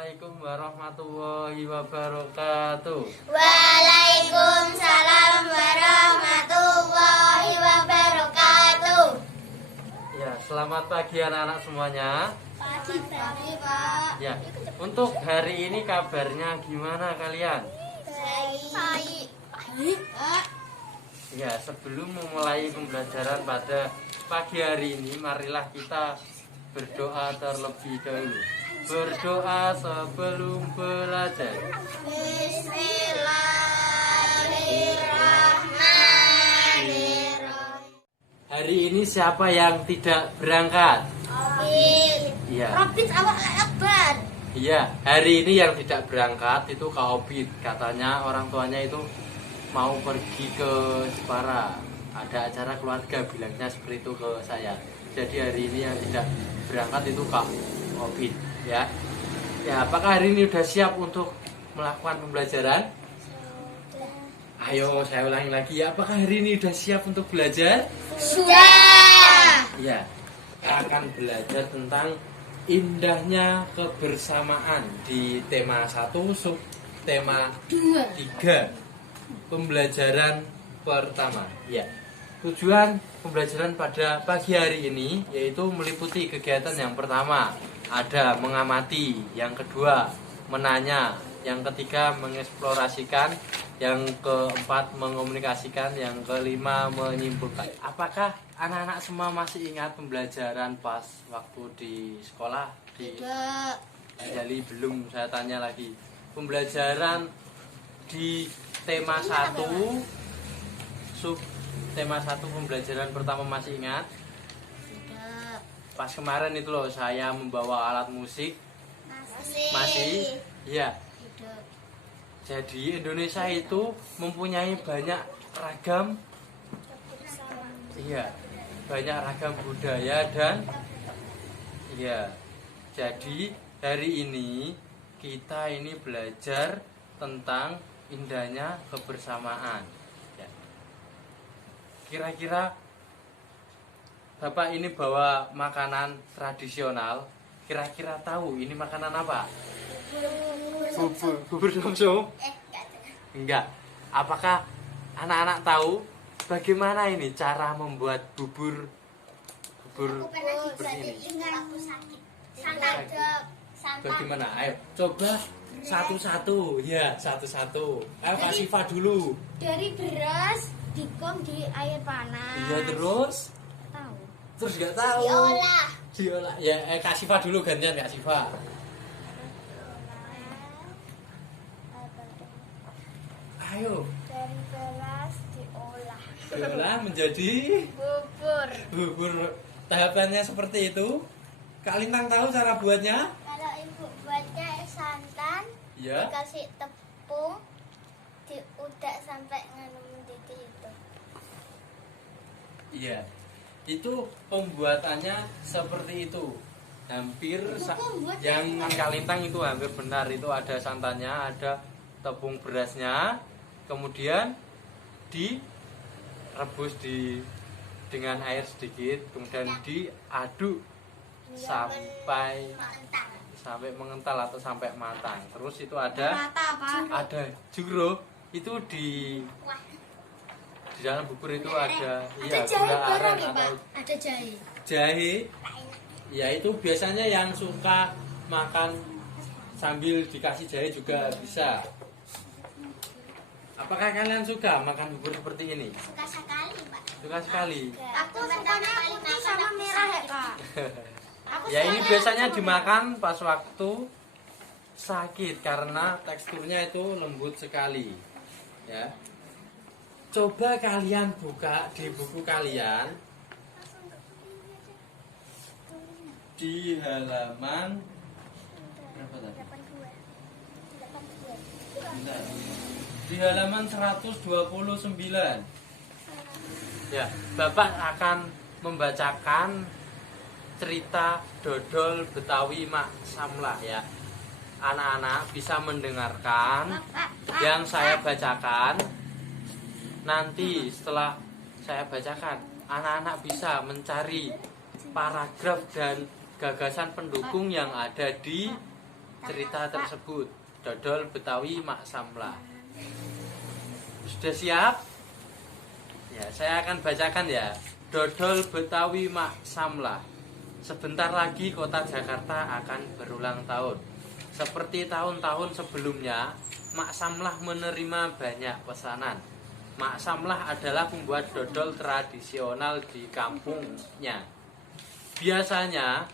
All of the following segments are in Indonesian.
Assalamualaikum warahmatullahi wabarakatuh. Waalaikumsalam warahmatullahi wabarakatuh. Ya, selamat pagi anak-anak semuanya. Pagi, Pak. Ya, untuk hari ini kabarnya gimana kalian? Baik. Ya, sebelum memulai pembelajaran pada pagi hari ini, marilah kita berdoa terlebih dahulu. Berdoa sebelum belajar. Bismillahirrahmanirrahim. Hari ini siapa yang tidak berangkat? Iya. Robit awak lebar. Iya, hari ini yang tidak berangkat itu Kak Obit. Katanya orang tuanya itu mau pergi ke Jepara. Ada acara keluarga, bilangnya seperti itu ke saya. Jadi hari ini yang tidak berangkat itu Kak Obit, ya. Ya, apakah hari ini sudah siap untuk melakukan pembelajaran? Ayo, saya ulangi lagi ya. Apakah hari ini sudah siap untuk belajar? Sudah. Ya, kita akan belajar tentang indahnya kebersamaan di tema 1 sub tema 3 pembelajaran pertama. Ya, tujuan pembelajaran pada pagi hari ini yaitu meliputi kegiatan yang pertama ada mengamati, yang kedua menanya, yang ketiga mengeksplorasikan, yang keempat mengomunikasikan, yang kelima menyimpulkan. Apakah anak-anak semua masih ingat pembelajaran pas waktu di sekolah? Tidak. Jadi belum, saya tanya lagi. Pembelajaran di tema 1 sub tema 1 pembelajaran pertama masih ingat? Tidak. Pas kemarin itu loh saya membawa alat musik. Masih? Iya. Tidak. Jadi Indonesia itu mempunyai banyak ragam, iya, banyak ragam budaya dan, iya. Jadi hari ini kita ini belajar tentang indahnya kebersamaan. Ya. Kira-kira Bapak ini bawa makanan tradisional. Kira-kira tahu ini makanan apa? Bubur sumsum? Enggak. Apakah anak-anak tahu bagaimana ini cara membuat bubur ini? Bagaimana? Ayo coba satu-satu. Ya, satu-satu. Ayo Kak Siva dulu. Dari beras dikom di air panas. Iya, terus? Tahu. Terus enggak tahu. Diolah. Ya, Kak Siva dulu, gantian Kak Siva. Ayo. Dari beras diolah. Diolah menjadi bubur. Tahapannya seperti itu. Kak Lintang tahu cara buatnya? Kalau ibu buatnya santan, Ya. dikasih tepung, diudak sampai mendidih itu. Iya. Itu pembuatannya seperti itu. Hampir yang Kak Lintang itu hampir benar, itu ada santannya, ada tepung berasnya, kemudian direbus dengan air sedikit, kemudian diaduk sampai mengental atau sampai matang. Terus itu ada jeruk, itu di dalam bubur itu ada gula aren atau ada jahe. Ya, itu biasanya yang suka makan sambil dikasih jahe juga bisa. Apakah kalian suka makan bubur seperti ini? Suka sekali, Pak. Suka sekali. Aku sukanya putih sama merah ya, Kak. Ya, ini biasanya dimakan pas waktu sakit karena teksturnya itu lembut sekali. Ya. Coba kalian buka di buku kalian di halaman berapa tadi? Bentar. Di halaman 129. Ya, Bapak akan membacakan cerita dodol Betawi Mak Samlah ya. Anak-anak bisa mendengarkan yang saya bacakan. Nanti setelah saya bacakan, anak-anak bisa mencari paragraf dan gagasan pendukung yang ada di cerita tersebut. Dodol Betawi Mak Samlah. Sudah siap? Ya, saya akan bacakan ya. Dodol Betawi Mak Samlah. Sebentar lagi kota Jakarta akan berulang tahun. Seperti tahun-tahun sebelumnya, Mak Samlah menerima banyak pesanan. Mak Samlah adalah pembuat dodol tradisional di kampungnya. Biasanya,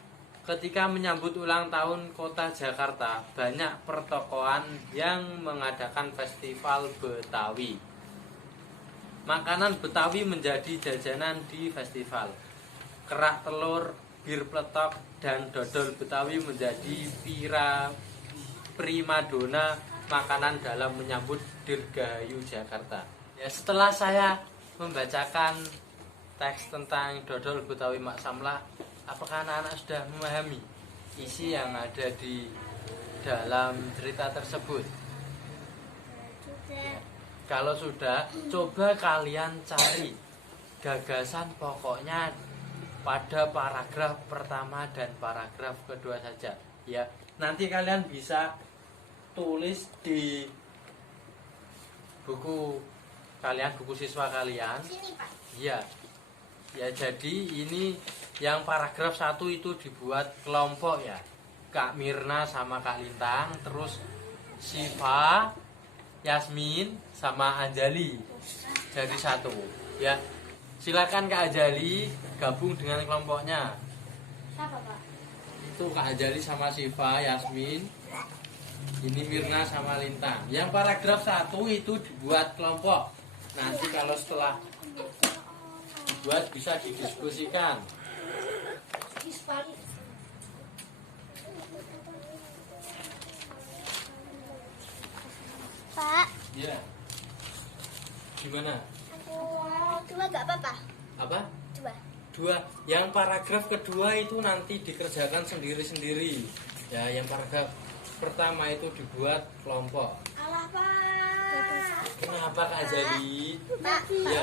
ketika menyambut ulang tahun kota Jakarta, banyak pertokoan yang mengadakan festival Betawi. Makanan Betawi menjadi jajanan di festival. Kerak telur, bir pletok, dan dodol Betawi menjadi primadona makanan dalam menyambut Dirgahayu Jakarta. Ya, setelah saya membacakan teks tentang dodol Betawi Mak Samlah, apakah anak-anak sudah memahami isi yang ada di dalam cerita tersebut? Kalau sudah, coba kalian cari gagasan pokoknya pada paragraf pertama dan paragraf kedua saja. Ya, nanti kalian bisa tulis di buku kalian, buku siswa kalian. Sini, Pak. Iya. Ya, jadi ini yang paragraf 1 itu dibuat kelompok ya. Kak Mirna sama Kak Lintang, terus Siva, Yasmin sama Anjali. Jadi 1 ya. Silakan Kak Anjali gabung dengan kelompoknya. Siapa, Pak? Itu Kak Anjali sama Siva, Yasmin. Ini Mirna sama Lintang. Yang paragraf 1 itu dibuat kelompok. Nanti kalau setelah dibuat bisa didiskusikan. Pak, Iya. Gimana? dua gak apa-apa? Apa? Dua. Yang paragraf kedua itu nanti dikerjakan sendiri-sendiri. Ya, yang paragraf pertama itu dibuat kelompok. Alah, Pak. Kenapa Kak Anjali? Pak, Iya.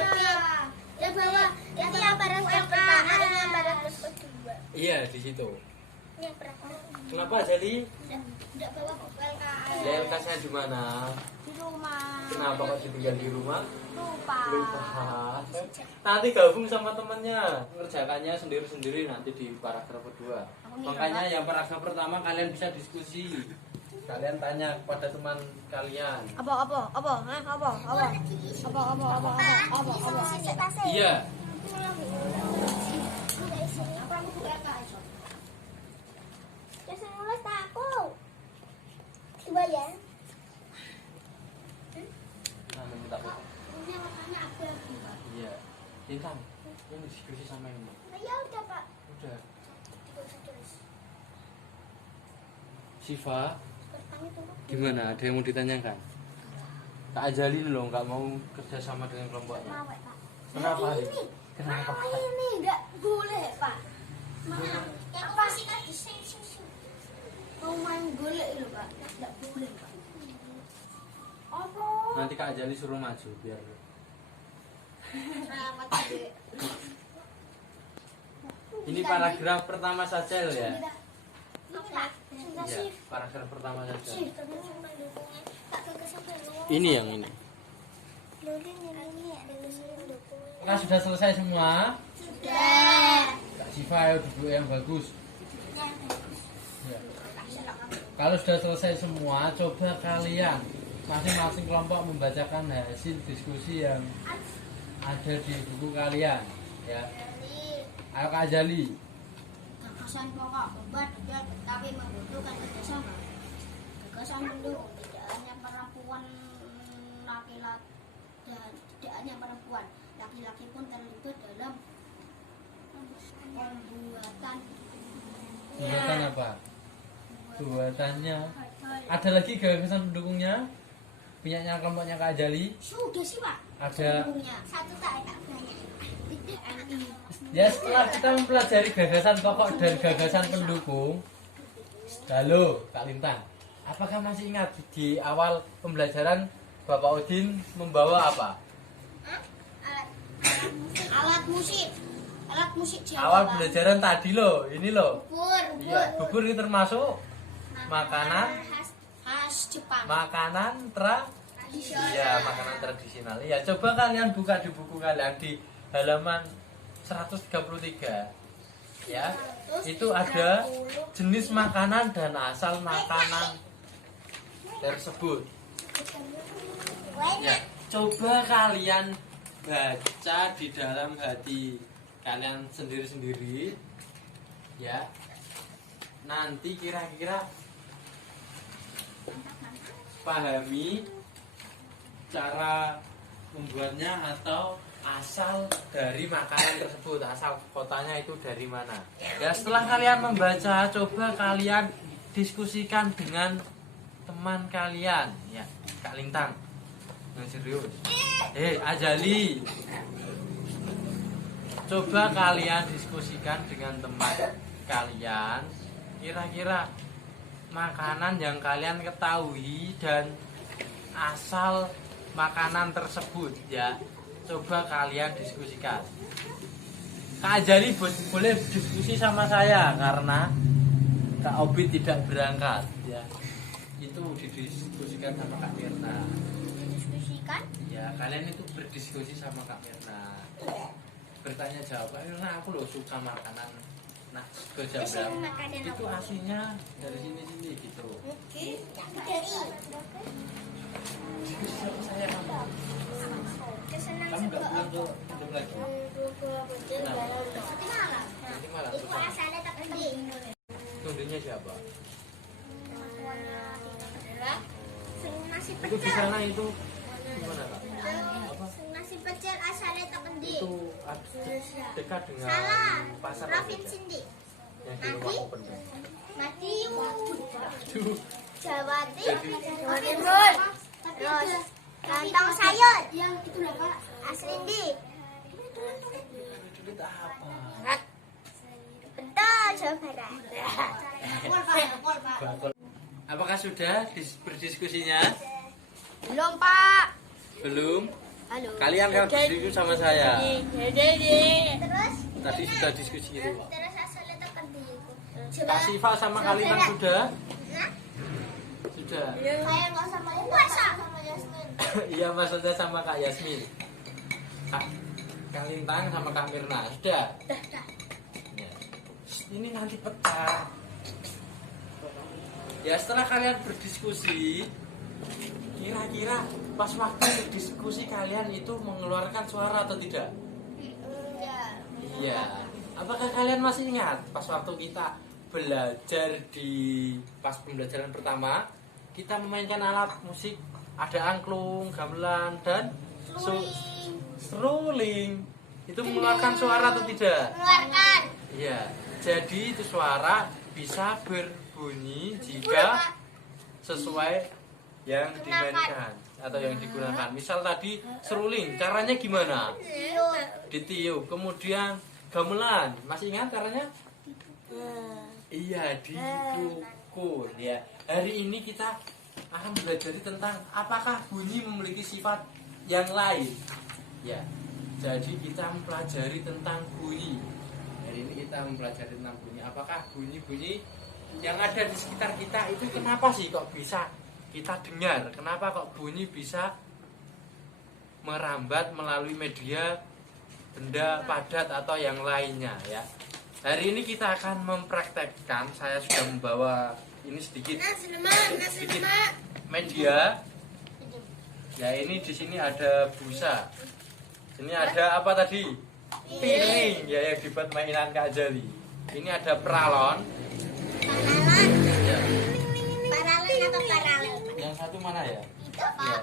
ya bawa. Ini yang paragraf pertama, ini yang paragraf kedua. Iya, di situ. Ini yang paragraf. Kenapa Anjali? Enggak bawa LKS. LKS-nya di mana? Di rumah. Kenapa kok ditinggal di rumah? Lupa. Lupa. Nanti gabung sama temannya, ngerjakannya sendiri-sendiri nanti di paragraf kedua. Makanya yang paragraf pertama kalian bisa diskusi. Kalian tanya kepada teman kalian. Apa? Iya. Coba ya. Nah, minta foto. Iya. Lintang, ini diskusi sama ini. Ya udah, Pak. Udah. Tulis. Siva, Pertama itu. gimana? Ada yang mau ditanyakan? Kak Ajalin loh, nggak mau kerja sama dengan kelompoknya. Mau, Pak. Kenapa? Nah, ini. Kenapa? Ini enggak boleh, Pak. Apa sih kan mau main golek itu, Pak? Enggak boleh, Pak. Apa? Nanti Kak Ajali suruh maju biar. Rawat Dek. Ini paragraf pertama saja loh ya. Pak. Ya, paragraf pertama saja. Sih, Ini yang ini. Nah, sudah selesai semua. Sudah. Kak Siva ya duduk yang bagus. Ya. Kalau sudah selesai semua, coba kalian masing-masing kelompok membacakan hasil diskusi yang ada di buku kalian. Ya. Ayo Kak Ajali. Gagasan pokok obat dia tapi membutuhkan kerjasama. Gagasan mendukung tidak hanya perempuan laki-laki dan tidak hanya perempuan, laki-laki pun terlibat dalam pembuatan. Buatan apa? Buatannya. Ada lagi gagasan pendukungnya? Punyanya kelompoknya Kak Ajali? Sudah sih, Pak. Ada. Satu tak banyak. NI. Ya, setelah kita mempelajari gagasan pokok dan gagasan pendukung. Halo Kak Lintang, apakah masih ingat di awal pembelajaran Bapak Udin membawa apa? Alat musik. Alat musik Jawa. Awal Pak. pembelajaran tadi loh, ini loh. Bubur. Iya, bubur ini termasuk makanan khas Jepang. makanan iya, makanan tradisional. Ya, coba kalian buka di buku kalian di halaman 133. Ya. Itu ada jenis makanan dan asal makanan tersebut. Ya, coba kalian baca di dalam hati kalian sendiri-sendiri. Ya. Nanti kira-kira pahami cara membuatnya atau asal dari makanan tersebut, asal kotanya itu dari mana. Ya, setelah kalian membaca, coba kalian diskusikan dengan teman kalian. Ya, Kak Lintang, yang serius. Ajali, coba kalian diskusikan dengan teman kalian. Kira-kira makanan yang kalian ketahui dan asal makanan tersebut, ya. Coba kalian diskusikan. Kak Ajali boleh diskusi sama saya karena Kak Obi tidak berangkat, ya. Itu didiskusikan sama Kak Mirna. Diskusikan? Ya, kalian itu berdiskusi sama Kak Mirna. Bertanya jawab, Kak Mirna, aku loh suka makanan ke Jabram. Itu aslinya dari sini gitu. Dari Diskusi sama saya kamu. Kamu nggak pulang ke Bandung lagi? Nanti malam. Itu asalnya tak penting. Tundunya siapa? Nasi Itu di sana itu gimana Kak? Apa? Nasi pecel asalnya tak penting. Itu dekat dengan Salah. pasar Provinsi ndi? yang di rumah open. Madiun. Jawa Jadi- Timur. Terus kantong sayur. Yang itu lah Pak. Asli ndi? Duit apa? Betul, Jawa Barat. Bakul. Apakah sudah berdiskusinya? Belum Pak. Belum? Halo. Kalian kan berdiskusi sama saya. Terus? Tadi sudah diskusi itu. Terus asalnya tak penting. Kak Siva sama Kaliman sudah? Nah, Sudah. saya nggak sama sama Yasmin. Iya, maksudnya sama Kak Yasmin. Kak Lintang sama Kak Mirna sudah. Ya. Ini nanti pecah. Ya, setelah kalian berdiskusi, kira-kira pas waktu diskusi kalian itu mengeluarkan suara atau tidak? Iya. Apakah kalian masih ingat pas waktu kita belajar pas pembelajaran pertama, kita memainkan alat musik, ada angklung, gamelan dan seruling. Itu mengeluarkan suara atau tidak? Mengeluarkan. Iya. Jadi itu suara bisa berbunyi jika sesuai yang dimainkan atau yang digunakan. Misal tadi seruling, caranya gimana? Ditiup. Kemudian gamelan, masih ingat caranya? Iya, dipukul. Ya. Hari ini kita akan belajar tentang apakah bunyi memiliki sifat yang lain. Ya. Jadi kita mempelajari tentang bunyi. Hari ini kita mempelajari tentang bunyi. Apakah bunyi-bunyi yang ada di sekitar kita itu kenapa sih kok bisa kita dengar? Kenapa kok bunyi bisa merambat melalui media, benda padat atau yang lainnya, ya? Hari ini kita akan mempraktekkan. Saya sudah membawa ini sedikit media. Ya, ini di sini ada busa. Ini ada apa tadi? Piring, ya, yang dibuat mainan Kak Jali. Ini ada peralon. Ya. Paralel atau paralel? Yang satu mana ya? Itu Ya. Pak.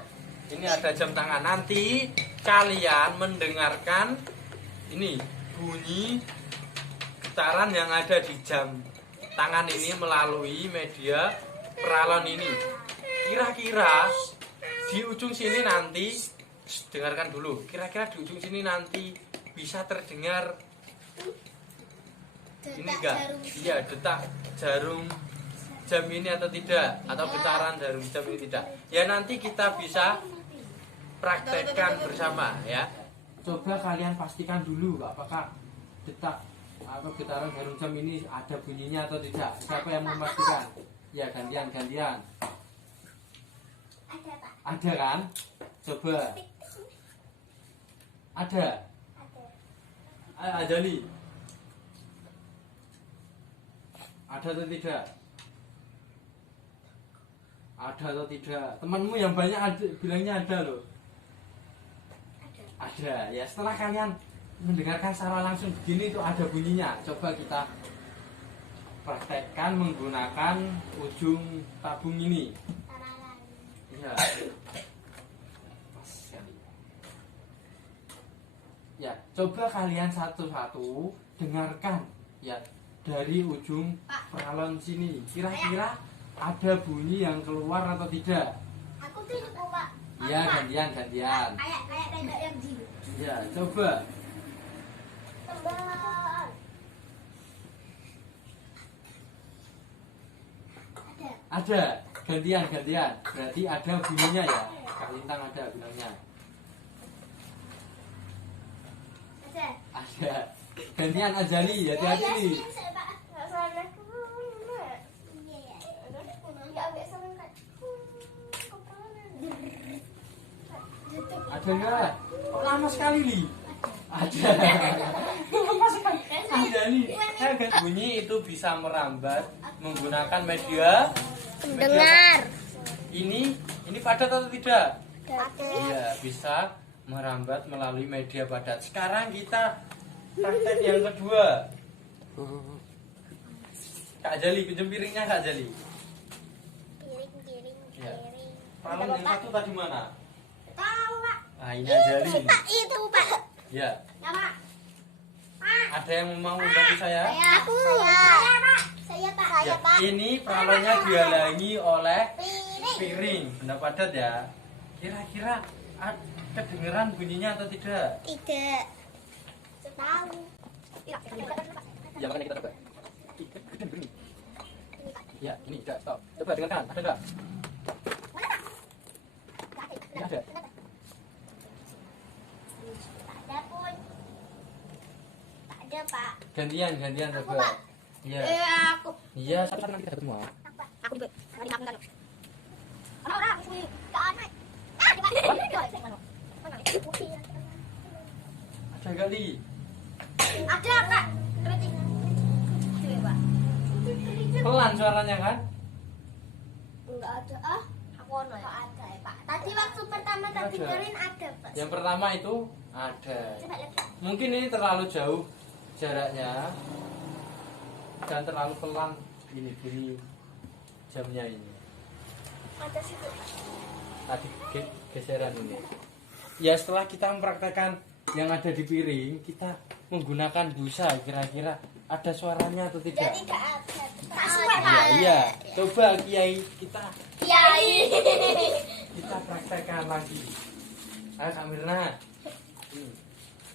Ini ada jam tangan. Nanti kalian mendengarkan ini bunyi getaran yang ada di jam tangan ini melalui media peralon ini. Kira-kira di ujung sini nanti, dengarkan dulu. Kira-kira di ujung sini nanti bisa terdengar ini enggak? Iya, detak jarum jam ini atau tidak, atau getaran jarum jam ini tidak. Ya, nanti kita bisa praktekkan bersama, ya. Coba kalian pastikan dulu apakah detak atau getaran jarum jam ini ada bunyinya atau tidak. Siapa yang memastikan? Ya, gantian. Ada Pak. Ada kan? Coba. Ada. Ada. Ajali. Ada atau tidak? Ada atau tidak? Temanmu yang banyak ada, bilangnya ada loh. Ada. Ada. Ya, setelah kalian mendengarkan secara langsung begini itu ada bunyinya. Coba kita praktekkan menggunakan ujung tabung ini. Taralan. Ya. Pas sekali. Ya, coba kalian satu-satu dengarkan ya dari ujung peralon sini. Kira-kira ada bunyi yang keluar atau tidak? Aku tuh itu Pak. Ya, gantian. Kayak tenda yang di. Ya, coba. Tembak. Ada. Ada. Gantian. Berarti ada bunyinya ya. Kak Lintang ada bilangnya. Ada. Ada. Gantian Ajali, hati-hati. Yasmin, saya Pak. Nggak salah. Iya ya. Nggak ambil sama kan. Ada nggak? Kok lama sekali Li? Ada. Lama sekali. Ada Li. Bunyi itu bisa merambat menggunakan media. Mendengar. Ini padat atau tidak? Ada. Iya, bisa merambat melalui media padat. Sekarang kita praktek yang kedua. Kak Jali, pinjam piringnya Kak Jali. Piring. Ya. Peralon yang satu tadi mana? Tahu Pak. Ah, ini Jali. Pak itu Pak. Ya. Ya Pak. Ada yang mau membantu saya? Aku. Saya Pak. Saya Pak. Ya. Ini peralonnya dihalangi oleh Piring. piring, benda padat ya. Kira-kira kedengeran bunyinya atau tidak? Tidak. Tahu. Ya, makanya kita coba. Ya, ini tidak. Stop. Coba dengarkan. Ada enggak? Tidak ada. Tak ada pun. Tak ada Pak. Gantian Aku, coba. Pak. Iya. Aku. Iya, satu nanti kita ketemu. Aku di makan kan. Orang sih. Enggak ada. Ah, di mana? Mana? Ada kali. Ada Kak. Berarti. Coba. Pelan suaranya kan? Enggak ada ah. Aku ono ya. Ada ya, Pak. Tadi waktu pertama tak Ada. dengerin ada, Pak. Yang pertama itu ada. Coba lihat. Mungkin ini terlalu jauh jaraknya dan terlalu pelan ini bunyi jamnya ini. Ada situ. Tadi geseran ini. Ya, setelah kita mempraktekkan yang ada di piring, kita menggunakan busa. Kira-kira ada suaranya atau tidak? Jadi enggak ada. Tak suwe, Pak. Ya, iya. Coba Kiai kita Kiai. praktekkan lagi. Ayo Kak Mirna.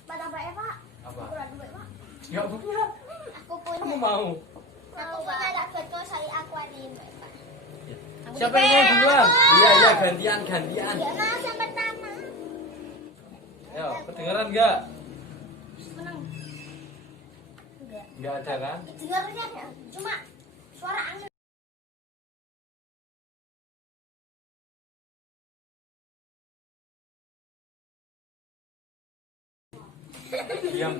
Pada Pak ya, Pak. Apa? Kurang duit, Pak. Ya punya. Aku punya. Kamu mau? Aku punya tak betul sari akuarium, Pak. Siapa yang mau duluan? Iya, gantian. Ya, nah, yang pertama. Ayo, kedengeran enggak? Menang. Enggak. Enggak ada kan? Dengarnya ya, cuma suara angin. Diam.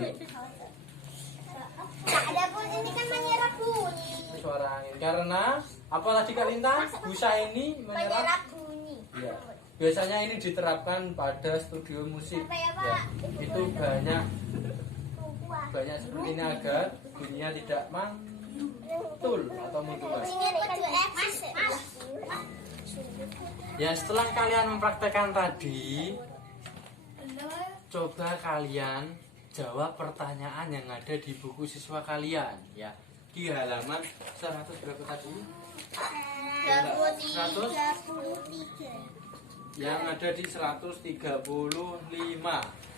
Tak ada pun ini kan menyerap bunyi. Suara angin. Karena apa tadi Kak Lintang? Busa ini menyerap. Menyerap bunyi. Iya. Biasanya ini diterapkan pada studio musik. Apa ya, Ya, Pak? itu banyak Buah. seperti ini agar bunyinya tidak mantul atau modulasi. Ini kudu eksis. Ya, setelah kalian mempraktekkan tadi, coba kalian jawab pertanyaan yang ada di buku siswa kalian ya. Di halaman 100 berapa tadi? 133. Yang ada di 135.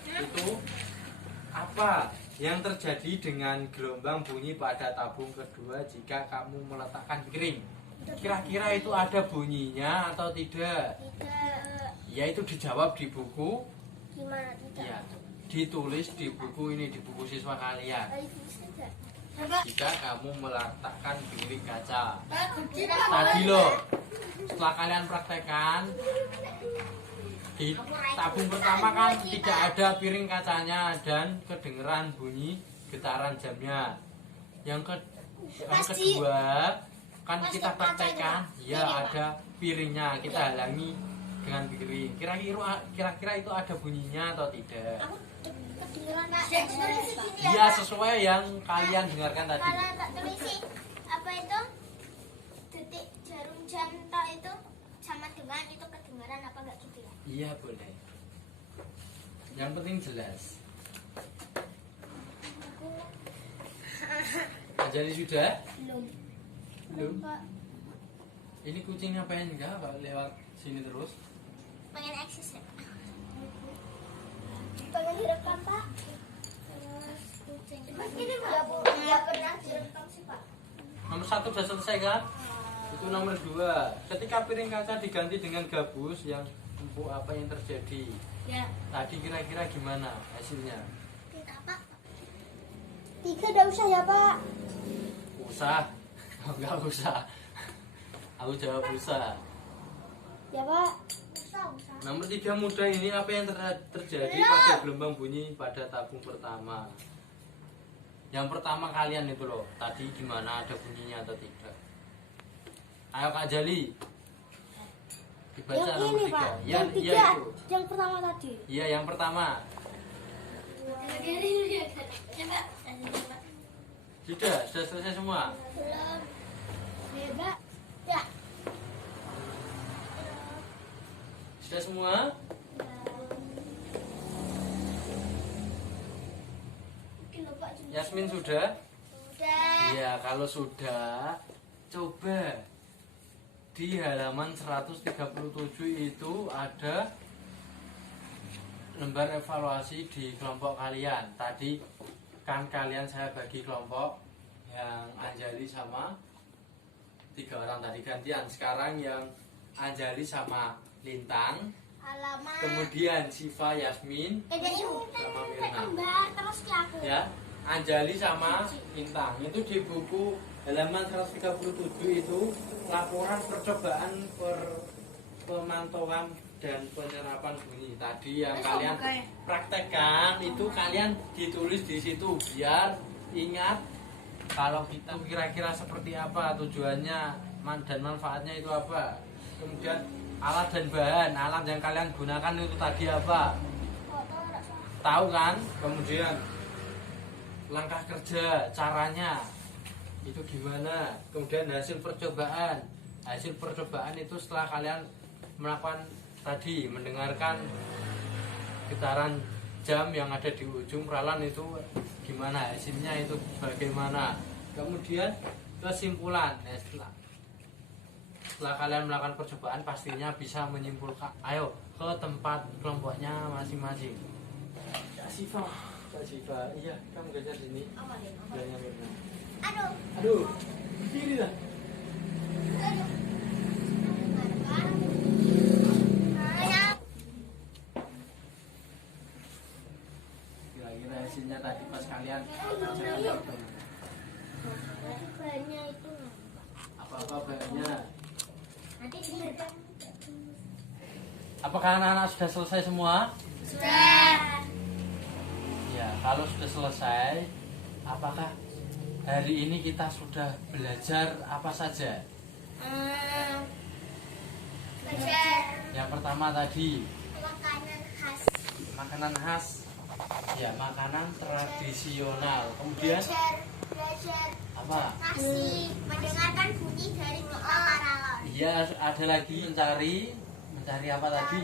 Itu apa yang terjadi dengan gelombang bunyi pada tabung kedua jika kamu meletakkan piring? Kira-kira itu ada bunyinya atau tidak? Tidak. Ya, itu dijawab di buku. Gimana tidak? Ya, ditulis di buku ini, di buku siswa kalian. Tidak. jika kamu meletakkan piring kaca. Tadi loh, setelah kalian praktekkan di tabung pertama kan tidak ada piring kacanya dan kedengeran bunyi getaran jamnya. Yang kedua kan kita praktekkan ya ada piringnya, kita halangi dengan piring. Kira-kira itu ada bunyinya atau tidak? Iya, sesuai yang kalian dengarkan tadi. Kalau tak tulisi apa itu detik jarum jam itu sama dengan itu kedengaran apa enggak gitu ya? Iya boleh. Yang penting jelas. Jadi sudah? Belum. Ini kucingnya pengen enggak Pak lewat sini terus? Pengen eksis ya? Pengen direkam Pak? Ini nggak pernah direkam sih Pak. Nomor 1 sudah selesai kan? Itu nomor 2. Ketika piring kaca diganti dengan gabus yang empuk, apa yang terjadi? Ya. Tadi kira-kira gimana hasilnya? Kita Pak? 3 udah usah ya Pak? Usah? Enggak usah. Aku jawab usah. Ya Pak. Usah. Nomor 3 mudah ini apa yang terjadi pada gelombang bunyi pada tabung pertama? Yang pertama kalian itu loh, tadi gimana, ada bunyinya atau tidak? Ayo Kak Jali. Dibaca Yang nomor ini 3. Pak. Yang Yang 3. iya itu. Yang pertama tadi. Iya, yang pertama. Sudah selesai semua. Belum. Bebas. Ya. Sudah semua? Yasmin sudah? Udah. Iya, kalau sudah, coba di halaman 137 itu ada lembar evaluasi di kelompok kalian. Tadi kan kalian saya bagi kelompok, yang Anjali sama 3 orang tadi gantian. Sekarang yang Anjali sama Lintang, Halaman. kemudian Siva, Yasmin, sama Mirna. Terus ke aku. Ya, Anjali sama Lintang itu di buku halaman 137 itu laporan percobaan pemantauan dan penyerapan bunyi. Tadi yang kalian praktekkan itu kalian ditulis di situ biar ingat kalau kita kira-kira seperti apa tujuannya dan manfaatnya itu apa. Kemudian alat dan bahan, alat yang kalian gunakan itu tadi apa? Tahu kan? Kemudian langkah kerja, caranya itu gimana? Kemudian hasil percobaan. Hasil percobaan itu setelah kalian melakukan tadi, mendengarkan getaran jam yang ada di ujung ralan itu gimana? Hasilnya itu bagaimana? Kemudian kesimpulan. Setelah kalian melakukan percobaan pastinya bisa menyimpulkan. Ayo ke tempat kelompoknya masing-masing. Kak Siva, iya, kamu kejar sini. Bilangnya Mirna. Aduh, begini lah. Kira-kira hasilnya tadi pas kalian Bahannya itu. apa-apa banyak. Nanti direkam. Apakah anak-anak sudah selesai semua? Sudah. Ya, kalau sudah selesai, apakah hari ini kita sudah belajar apa saja? Belajar Yang pertama tadi, makanan khas. makanan khas. Ya, makanan tradisional. Kemudian Belajar apa? nasi, mendengarkan bunyi dari nota paralel. Iya, ada lagi mencari apa tadi?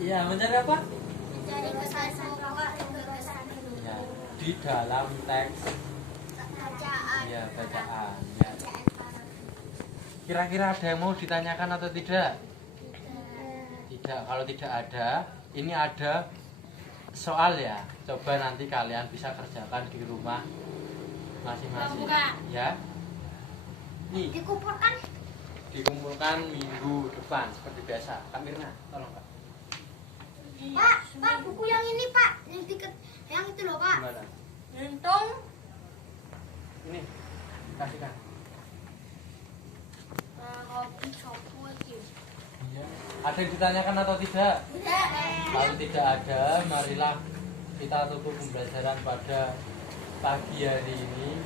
Iya, mencari apa? Mencari kesan pokok dan gagasan dulu. Ya, di dalam teks Bacaan. ya bacaan. Ya. Kira-kira ada yang mau ditanyakan atau tidak? Tidak. Kalau tidak ada, ini ada soal ya. Coba nanti kalian bisa kerjakan di rumah masing-masing. Ya. Nih, dikumpulkan minggu depan seperti biasa. Kak Mirna, tolong Kak. Pak, buku yang ini Pak, yang itu gimana? Untung Ini kasihkan. kopi sopo iki. Iya. Ada yang ditanyakan atau tidak? Tidak. Kalau tidak ada, marilah kita tutup pembelajaran pada pagi hari ini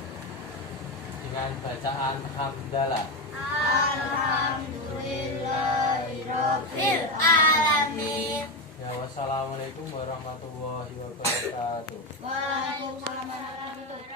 dengan bacaan hamdalah. Alhamdulillahirabbil alamin. Ya, wassalamualaikum warahmatullahi wabarakatuh. Waalaikumsalam warahmatullahi wabarakatuh.